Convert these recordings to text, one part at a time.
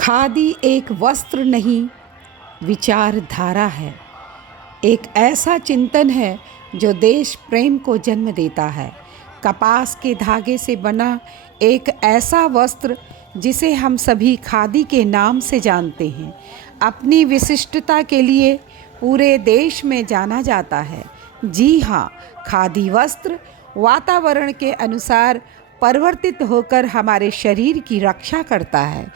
खादी एक वस्त्र नहीं, विचारधारा है। एक ऐसा चिंतन है जो देश प्रेम को जन्म देता है। कपास के धागे से बना एक ऐसा वस्त्र जिसे हम सभी खादी के नाम से जानते हैं, अपनी विशिष्टता के लिए पूरे देश में जाना जाता है। जी हाँ, खादी वस्त्र वातावरण के अनुसार परिवर्तित होकर हमारे शरीर की रक्षा करता है।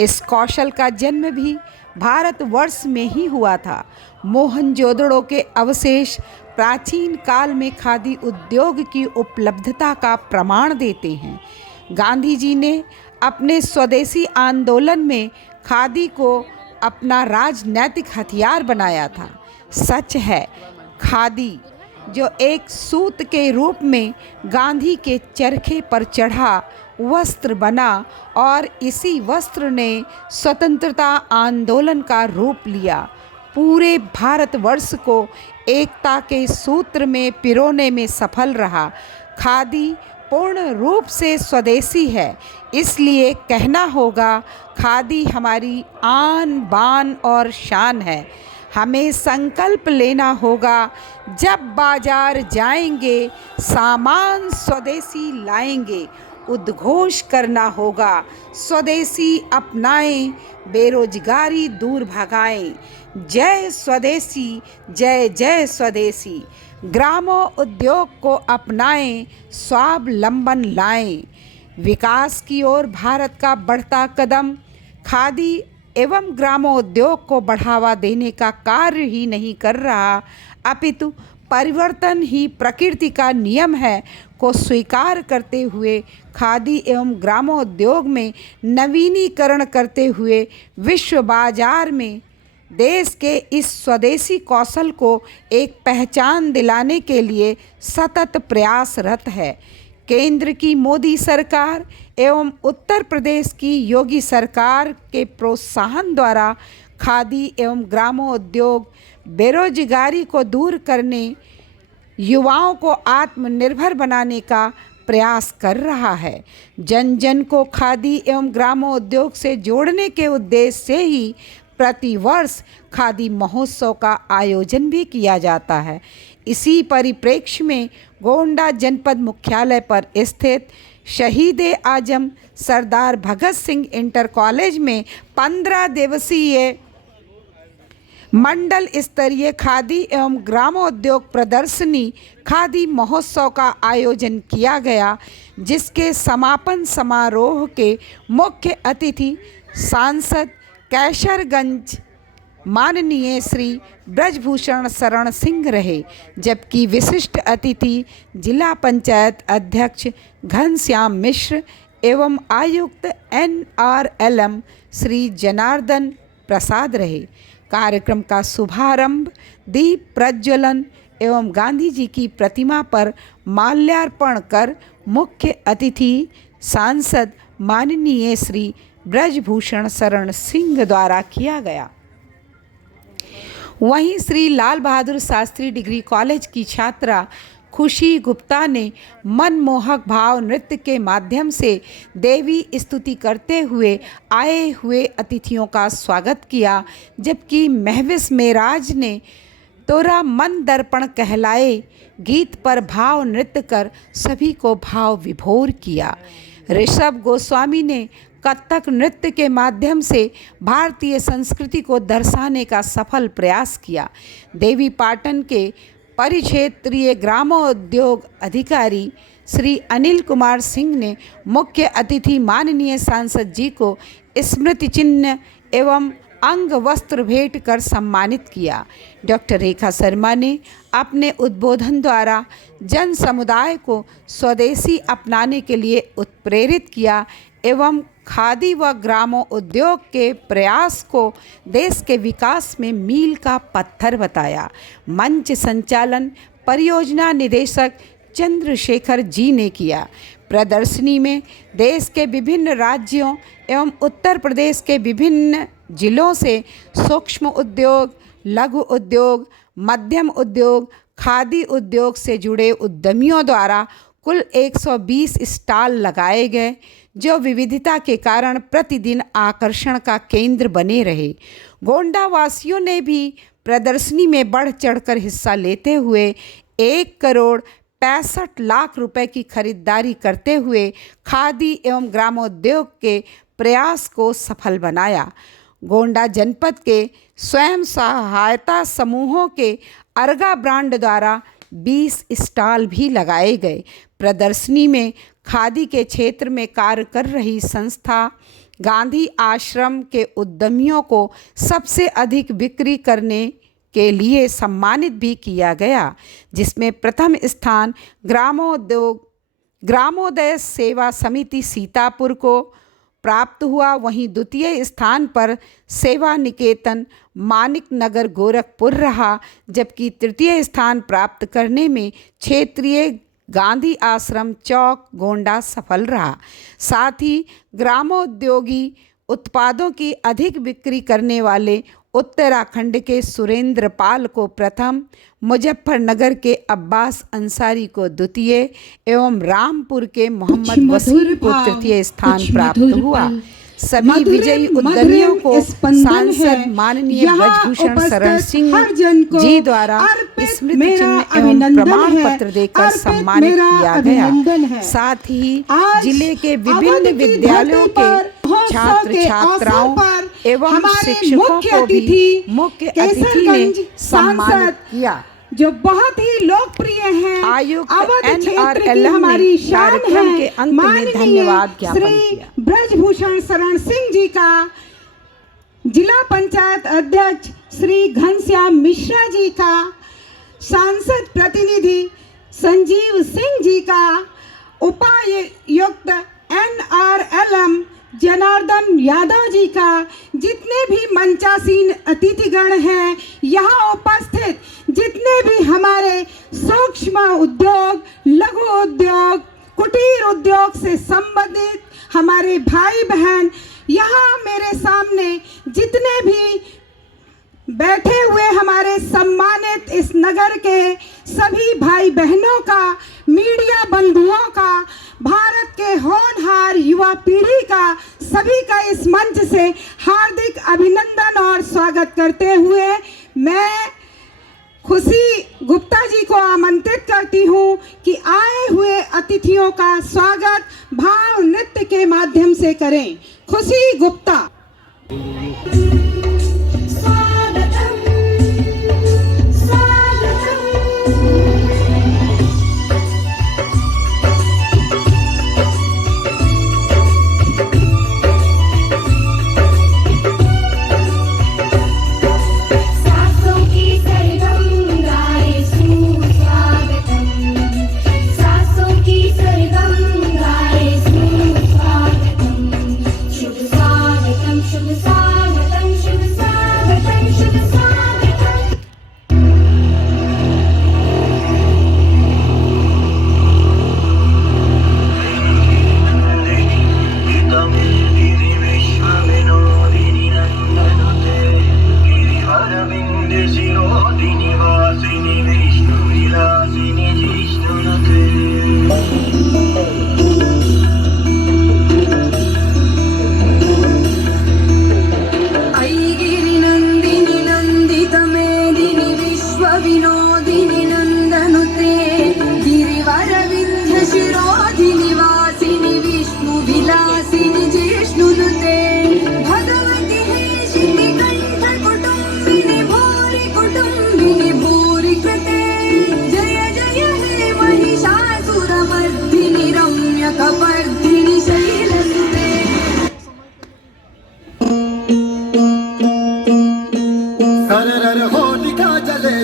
इस कौशल का जन्म भी भारतवर्ष में ही हुआ था। मोहनजोदड़ो के अवशेष प्राचीन काल में खादी उद्योग की उपलब्धता का प्रमाण देते हैं। गांधी जी ने अपने स्वदेशी आंदोलन में खादी को अपना राजनैतिक हथियार बनाया था। सच है, खादी जो एक सूत के रूप में गांधी के चरखे पर चढ़ा वस्त्र बना और इसी वस्त्र ने स्वतंत्रता आंदोलन का रूप लिया। पूरे भारतवर्ष को एकता के सूत्र में पिरोने में सफल रहा। खादी पूर्ण रूप से स्वदेशी है, इसलिए कहना होगा खादी हमारी आन बान और शान है। हमें संकल्प लेना होगा, जब बाजार जाएंगे सामान स्वदेशी लाएंगे। उद्घोष करना होगा, स्वदेशी अपनाएं, बेरोजगारी दूर भगाएं। जय स्वदेशी, जय जय स्वदेशी। ग्रामो उद्योग को अपनाएं, स्वावलंबन लाएं। विकास की ओर भारत का बढ़ता कदम खादी एवं ग्रामोद्योग को बढ़ावा देने का कार्य ही नहीं कर रहा, अपितु परिवर्तन ही प्रकृति का नियम है को स्वीकार करते हुए खादी एवं ग्रामोद्योग में नवीनीकरण करते हुए विश्व बाजार में देश के इस स्वदेशी कौशल को एक पहचान दिलाने के लिए सतत प्रयासरत है। केंद्र की मोदी सरकार एवं उत्तर प्रदेश की योगी सरकार के प्रोत्साहन द्वारा खादी एवं ग्रामोद्योग बेरोजगारी को दूर करने, युवाओं को आत्मनिर्भर बनाने का प्रयास कर रहा है। जन जन को खादी एवं ग्रामोद्योग से जोड़ने के उद्देश्य से ही प्रतिवर्ष खादी महोत्सव का आयोजन भी किया जाता है। इसी परिप्रेक्ष्य में गोंडा जनपद मुख्यालय पर स्थित शहीद आजम सरदार भगत सिंह इंटर कॉलेज में 15 दिवसीय मंडल स्तरीय खादी एवं ग्रामोद्योग प्रदर्शनी खादी महोत्सव का आयोजन किया गया, जिसके समापन समारोह के मुख्य अतिथि सांसद कैसरगंज माननीय श्री ब्रजभूषण शरण सिंह रहे, जबकि विशिष्ट अतिथि जिला पंचायत अध्यक्ष घनश्याम मिश्र एवं आयुक्त NRLM श्री जनार्दन प्रसाद रहे। कार्यक्रम का शुभारंभ दीप प्रज्वलन एवं गांधी जी की प्रतिमा पर माल्यार्पण कर मुख्य अतिथि सांसद माननीय श्री ब्रजभूषण शरण सिंह द्वारा किया गया। वहीं श्री लाल बहादुर शास्त्री डिग्री कॉलेज की छात्रा खुशी गुप्ता ने मनमोहक भाव नृत्य के माध्यम से देवी स्तुति करते हुए आए हुए अतिथियों का स्वागत किया, जबकि महविश मेराज ने तोरा मन दर्पण कहलाए गीत पर भाव नृत्य कर सभी को भाव विभोर किया। ऋषभ गोस्वामी ने कथक नृत्य के माध्यम से भारतीय संस्कृति को दर्शाने का सफल प्रयास किया। देवी पाटन के परिक्षेत्रीय ग्रामोद्योग अधिकारी श्री अनिल कुमार सिंह ने मुख्य अतिथि माननीय सांसद जी को स्मृति चिन्ह एवं अंग वस्त्र भेंट कर सम्मानित किया। डॉक्टर रेखा शर्मा ने अपने उद्बोधन द्वारा जन समुदाय को स्वदेशी अपनाने के लिए उत्प्रेरित किया एवं खादी व ग्रामो उद्योग के प्रयास को देश के विकास में मील का पत्थर बताया। मंच संचालन परियोजना निदेशक चंद्रशेखर जी ने किया। प्रदर्शनी में देश के विभिन्न राज्यों एवं उत्तर प्रदेश के विभिन्न जिलों से सूक्ष्म उद्योग, लघु उद्योग, मध्यम उद्योग, खादी उद्योग से जुड़े उद्यमियों द्वारा कुल 120 स्टॉल लगाए गए, जो विविधता के कारण प्रतिदिन आकर्षण का केंद्र बने रहे। गोंडा वासियों ने भी प्रदर्शनी में बढ़ चढ़कर हिस्सा लेते हुए 1,65,00,000 रुपए की खरीदारी करते हुए खादी एवं ग्रामोद्योग के प्रयास को सफल बनाया। गोंडा जनपद के स्वयं सहायता समूहों के अर्गा ब्रांड द्वारा 20 स्टॉल भी लगाए गए। प्रदर्शनी में खादी के क्षेत्र में कार्य कर रही संस्था गांधी आश्रम के उद्यमियों को सबसे अधिक बिक्री करने के लिए सम्मानित भी किया गया, जिसमें प्रथम स्थान ग्रामोदय सेवा समिति सीतापुर को प्राप्त हुआ। वहीं द्वितीय स्थान पर सेवा निकेतन मानिक नगर गोरखपुर रहा, जबकि तृतीय स्थान प्राप्त करने में क्षेत्रीय गांधी आश्रम चौक गोंडा सफल रहा। साथ ही ग्रामोद्योगी उत्पादों की अधिक बिक्री करने वाले उत्तराखंड के सुरेंद्र पाल को प्रथम, मुजफ्फरनगर के अब्बास अंसारी को द्वितीय एवं रामपुर के मोहम्मद वसीम को तृतीय स्थान प्राप्त हुआ। सभी विजयी उद्यमियों को सांसद माननीय ब्रजभूषण शरण सिंह जी द्वारा स्मृति चिन्ह एवं प्रमाण पत्र देकर सम्मानित किया गया। साथ ही जिले के विभिन्न विद्यालयों के छात्र छात्राओं एवं शिक्षकों को भी मुख्य अतिथि ने सम्मानित किया, जो बहुत ही लोकप्रिय हैं। आयुक्त NRL हमारी कार्यक्रम के अंत में धन्यवाद ज्ञापन किया। ब्रजभूषण शरण सिंह जी का, जिला पंचायत अध्यक्ष श्री घनश्याम मिश्रा जी का, सांसद प्रतिनिधि संजीव सिंह जी का, उपायुक्त NRLM जनार्दन यादव जी का, जितने भी मंचासीन अतिथिगण हैं, यहाँ उपस्थित जितने भी हमारे सूक्ष्म उद्योग, लघु उद्योग, कुटीर उद्योग से संबंधित हमारे भाई बहन, यहाँ मेरे सामने जितने भी बैठे हुए हमारे सम्मानित इस नगर के सभी भाई बहनों का, मीडिया बंधुओं का, भारत के होनहार युवा पीढ़ी का, सभी का इस मंच से हार्दिक अभिनंदन और स्वागत करते हुए मैं खुशी गुप्ता जी को आमंत्रित करती हूँ कि आए हुए अतिथियों का स्वागत भाव नृत्य के माध्यम से करें। खुशी गुप्ता।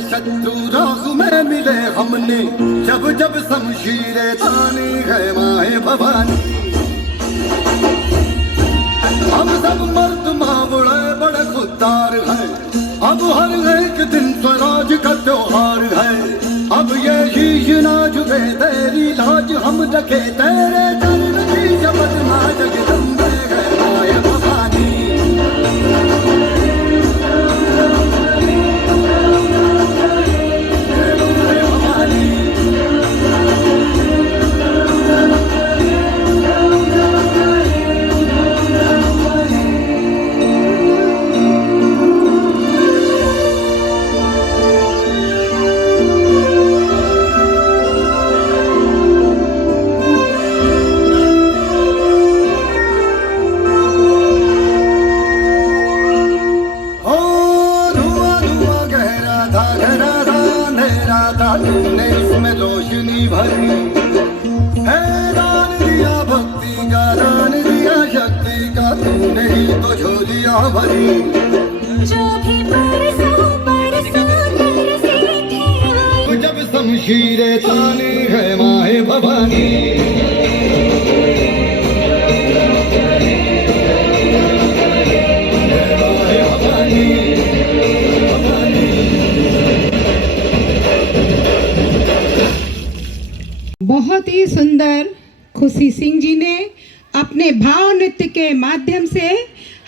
शत्रु राह में मिले हमने, जब जब शमशीरे तानी है माए भवानी। हम सब मर्द मावड़े बड़े खुददार हैं, अब हर एक दिन स्वराज का त्योहार है। अब ये शीश ना झुके तेरी लाज हम रखे, तेरे चरण की शपथ ना जगदम्बे है माए भवानी। दया भरी। जो भी बरसों बरसी थी जब शमशीरें तानी है माए भवानी, बहुत ही सुंदर खुशी सिंह जी ने अपने भाव नृत्य के माध्यम से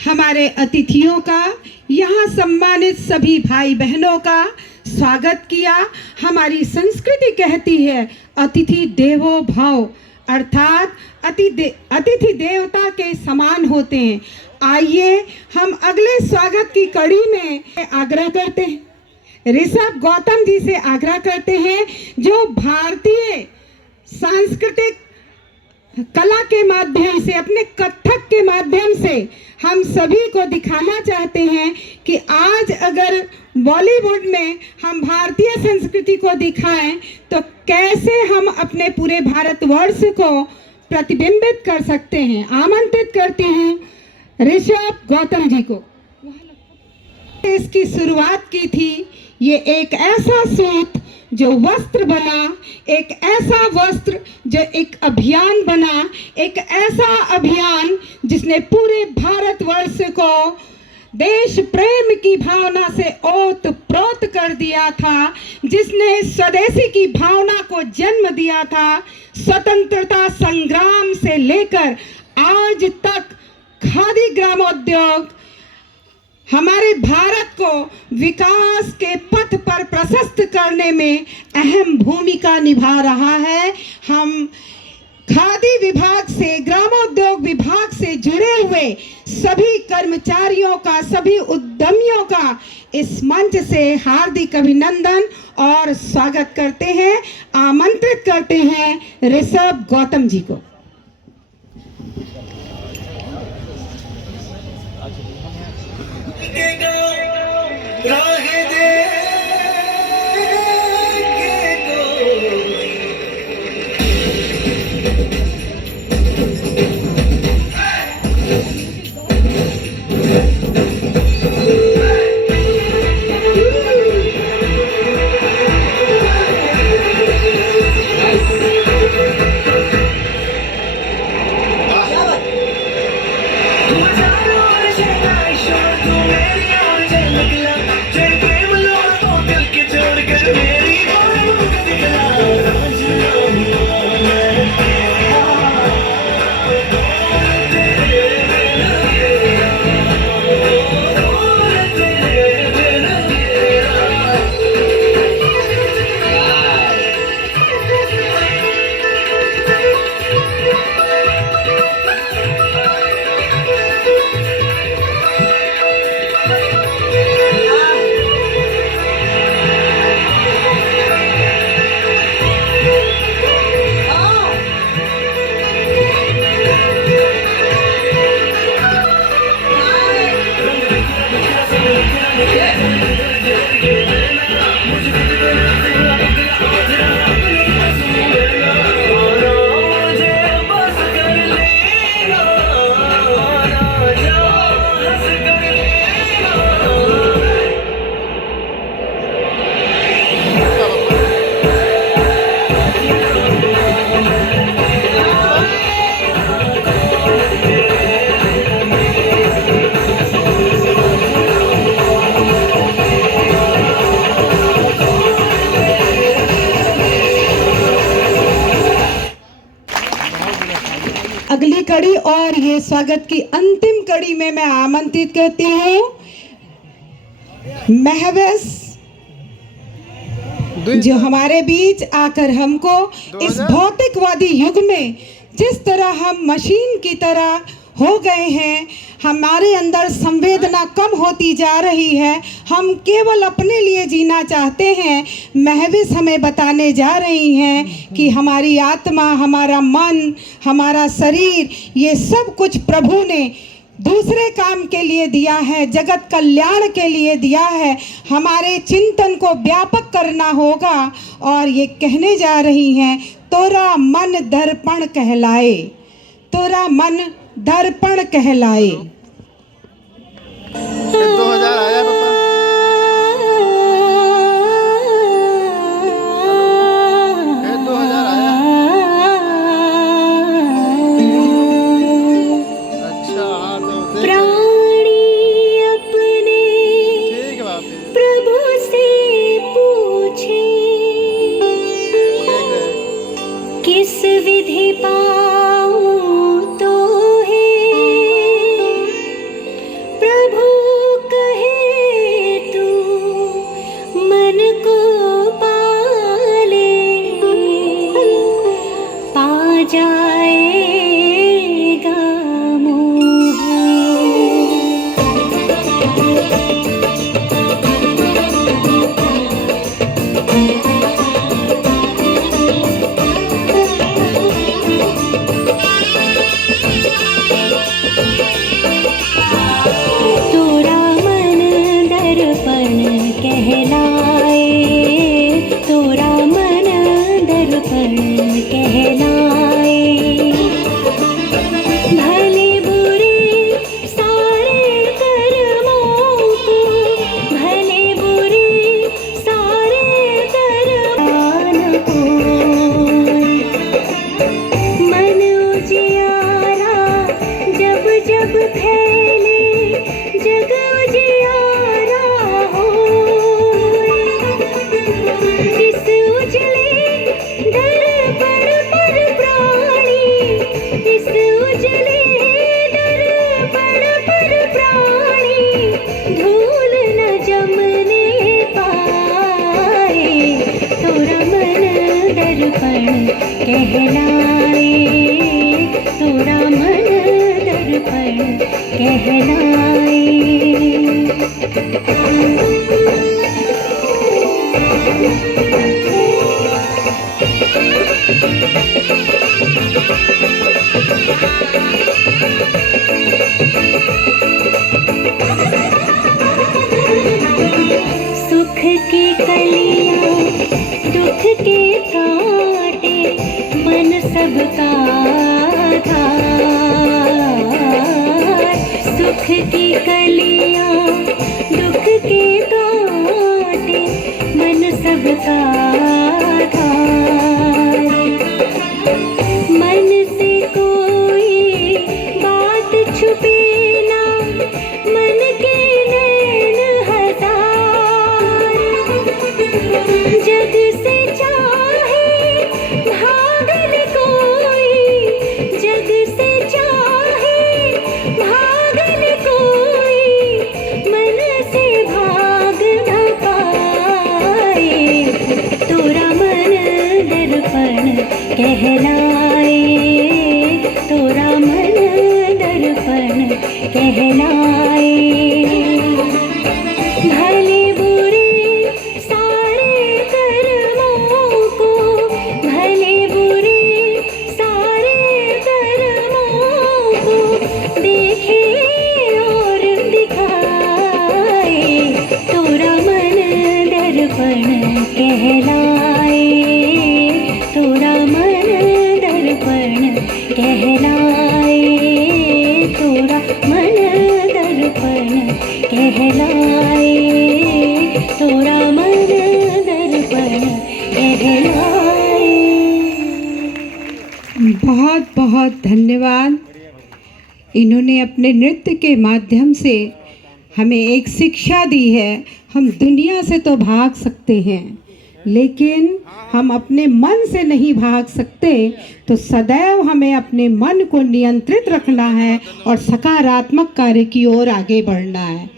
हमारे अतिथियों का, यहाँ सम्मानित सभी भाई बहनों का स्वागत किया। हमारी संस्कृति कहती है अतिथि देवो भव, अर्थात अतिथि देवता के समान होते हैं। आइए हम अगले स्वागत की कड़ी में आग्रह करते हैं, ऋषभ गौतम जी से आग्रह करते हैं, जो भारतीय सांस्कृतिक कला के माध्यम से, अपने कथक के माध्यम से हम सभी को दिखाना चाहते हैं कि आज अगर बॉलीवुड में हम भारतीय संस्कृति को दिखाएं तो कैसे हम अपने पूरे भारतवर्ष को प्रतिबिंबित कर सकते हैं। आमंत्रित करते हैं ऋषभ गौतम जी को। इसकी शुरुआत की थी, ये एक ऐसा सूत जो वस्त्र बना, एक ऐसा वस्त्र जो एक अभियान बना, एक ऐसा अभियान जिसने पूरे भारतवर्ष को देश प्रेम की भावना से ओत प्रोत कर दिया था, जिसने स्वदेशी की भावना को जन्म दिया था। स्वतंत्रता संग्राम से लेकर आज तक खादी ग्रामोद्योग हमारे भारत को विकास के पथ पर प्रशस्त करने में अहम भूमिका निभा रहा है। हम खादी विभाग से, ग्रामोद्योग विभाग से जुड़े हुए सभी कर्मचारियों का, सभी उद्यमियों का इस मंच से हार्दिक अभिनंदन और स्वागत करते हैं। आमंत्रित करते हैं ऋषभ गौतम जी को। अगली कड़ी और ये स्वागत की अंतिम कड़ी में मैं आमंत्रित करती हूँ महवेश, जो हमारे बीच आकर हमको इस भौतिकवादी युग में जिस तरह हम मशीन की तरह हो गए हैं, हमारे अंदर संवेदना कम होती जा रही है, हम केवल अपने लिए जीना चाहते हैं। महविश हमें बताने जा रही हैं कि हमारी आत्मा, हमारा मन, हमारा शरीर, ये सब कुछ प्रभु ने दूसरे काम के लिए दिया है, जगत कल्याण के लिए दिया है। हमारे चिंतन को व्यापक करना होगा और ये कहने जा रही हैं, तोरा मन दर्पण कहलाए, तोरा मन दर्पण कहलाए। कहलाए, तोरा मन दर्पण कहलाए। बहुत बहुत धन्यवाद। इन्होंने अपने नृत्य के माध्यम से हमें एक शिक्षा दी है। हम दुनिया से तो भाग सकते हैं, लेकिन हम अपने मन से नहीं भाग सकते। तो सदैव हमें अपने मन को नियंत्रित रखना है और सकारात्मक कार्य की ओर आगे बढ़ना है।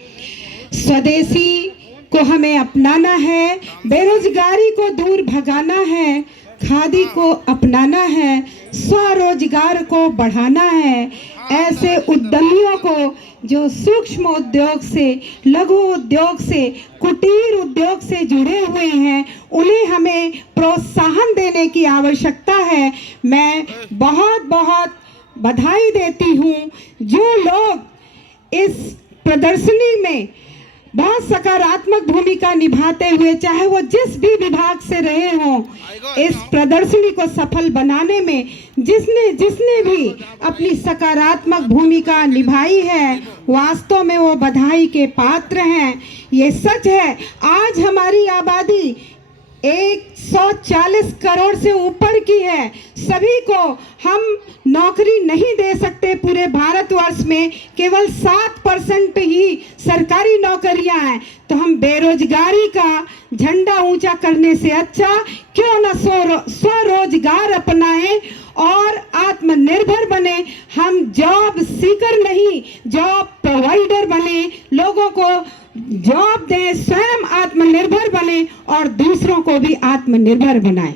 स्वदेशी को हमें अपनाना है, बेरोजगारी को दूर भगाना है, खादी को अपनाना है, स्वरोजगार को बढ़ाना है। ऐसे उद्यमियों को जो सूक्ष्म उद्योग से, लघु उद्योग से, कुटीर उद्योग से जुड़े हुए हैं, उन्हें हमें प्रोत्साहन देने की आवश्यकता है। मैं बहुत बहुत बधाई देती हूँ जो लोग इस प्रदर्शनी में बहुत सकारात्मक भूमिका निभाते हुए, चाहे वो जिस भी विभाग से रहे हों, इस प्रदर्शनी को सफल बनाने में जिसने भी अपनी सकारात्मक भूमिका निभाई है, वास्तव में वो बधाई के पात्र हैं। ये सच है, आज हमारी आबादी 140 करोड़ से ऊपर की है। सभी को हम नौकरी नहीं दे सकते। पूरे भारतवर्ष में केवल 7% ही सरकारी नौकरियां हैं। तो हम बेरोजगारी का झंडा ऊंचा करने से अच्छा क्यों न स्वरोजगार अपनाएं और आत्मनिर्भर बने। हम जॉब सीकर नहीं, जॉब प्रोवाइडर बने, लोगों को जॉब दें, स्वयं आत्मनिर्भर बने और दूसरों को भी आत्मनिर्भर बनाएं।